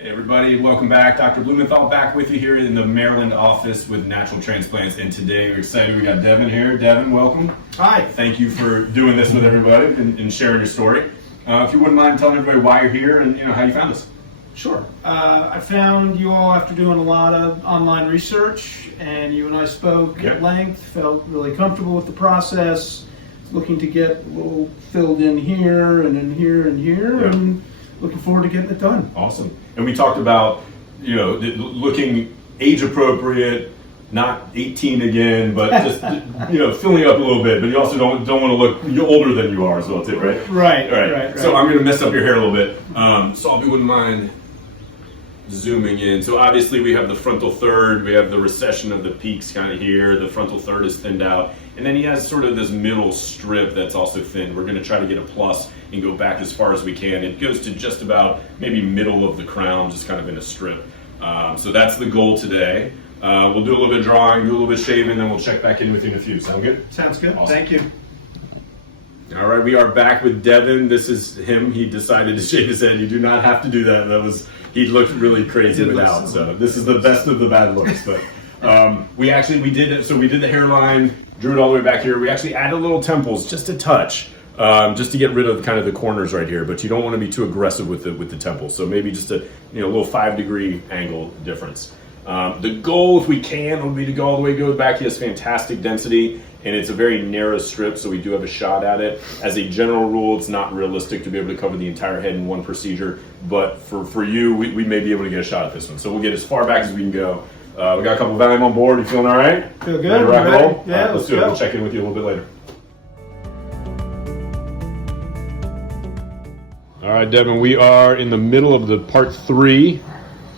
Hey everybody, welcome back. Dr. Blumenthal back with you here in the Maryland office with Natural Transplants, and today we're excited we got Devin here. Devin, welcome. Hi. Thank you for doing this with everybody and sharing your story. If you wouldn't mind telling everybody why you're here and how you found us. Sure. I found you all after doing a lot of online research, and you and I spoke at length, felt really comfortable with the process, looking to get a little filled in here and in here and here, and looking forward to getting it done. Awesome. And we talked about, looking age appropriate, not 18 again, but just, filling up a little bit, but you also don't want to look older than you are as well too, right? Right. So I'm going to mess up your hair a little bit. So if you wouldn't mind zooming in. So obviously we have the frontal third, we have the recession of the peaks kind of here, the frontal third is thinned out, and then he has sort of this middle strip that's also thin. We're going to try to get a plus and go back as far as we can. It goes to just about maybe middle of the crown, just kind of in a strip. So that's the goal today. We'll do a little bit of drawing, do a little bit of shaving, then we'll check back in with you in a few. Sound good? Sounds good. Awesome. Thank you. All right, we are back with Devin. This is him. He decided to shave his head. You do not have to do that. He looked really crazy without. So this is the best of the bad looks. But we did it. So we did the hairline, drew it all the way back here. We actually added little temples, just a touch, just to get rid of kind of the corners right here. But you don't want to be too aggressive with the temples. So maybe just a little 5-degree angle difference. The goal, if we can, would be to go all the way, go back. He has fantastic density, and it's a very narrow strip, so we do have a shot at it. As a general rule, it's not realistic to be able to cover the entire head in one procedure, but for you, we may be able to get a shot at this one. So we'll get as far back as we can go. We got a couple of Valium on board. You feeling all right? Feel good. Ready to rock and roll? Yeah, let's do it. We'll check in with you a little bit later. All right, Devin, we are in the middle of the part 3.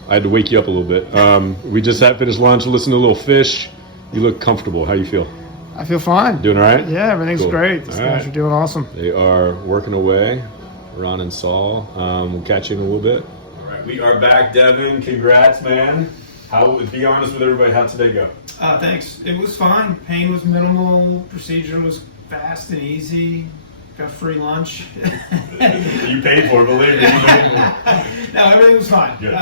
I had to wake you up a little bit. We just had finished lunch, listened to a little fish. You look comfortable. How you feel? I feel fine. Doing all right? Yeah, everything's Cool. great. These guys are doing awesome. They are working away, Ron and Saul. We'll catch you in a little bit. All right, we are back, Devin. Congrats, man. Be honest with everybody, how'd today go? Thanks. It was fine. Pain was minimal. Procedure was fast and easy. Got free lunch. You paid for it, believe me. You paid for it. No, everything was fine. Good.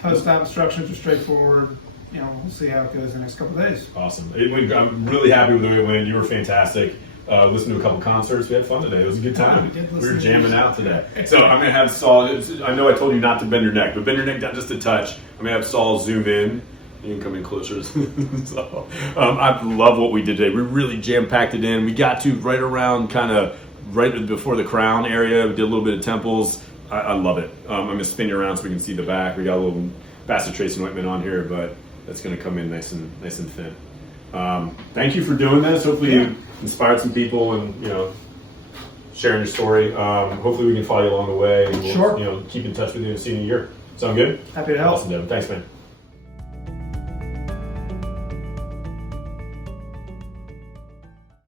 Post-op instructions were straightforward. We'll see how it goes in the next couple of days. Awesome. I'm really happy with the way it went. You were fantastic. Listened to a couple concerts. We had fun today. It was a good time. We were jamming out today. So I'm going to have Saul, I know I told you not to bend your neck, but bend your neck down just a touch. I'm going to have Saul zoom in. You can come in closer. So, I love what we did today. We really jam-packed it in. We got to right around kind of right before the crown area. We did a little bit of temples. I love it. I'm going to spin you around so we can see the back. We got a little bacitracin ointment on here, but that's going to come in nice and thin. Thank you for doing this. Hopefully you inspired some people and sharing your story. Hopefully we can follow you along the way. And we'll, Sure. Keep in touch with you and see you in a year. Sound good? Happy to help. Awesome, Devin. Thanks, man.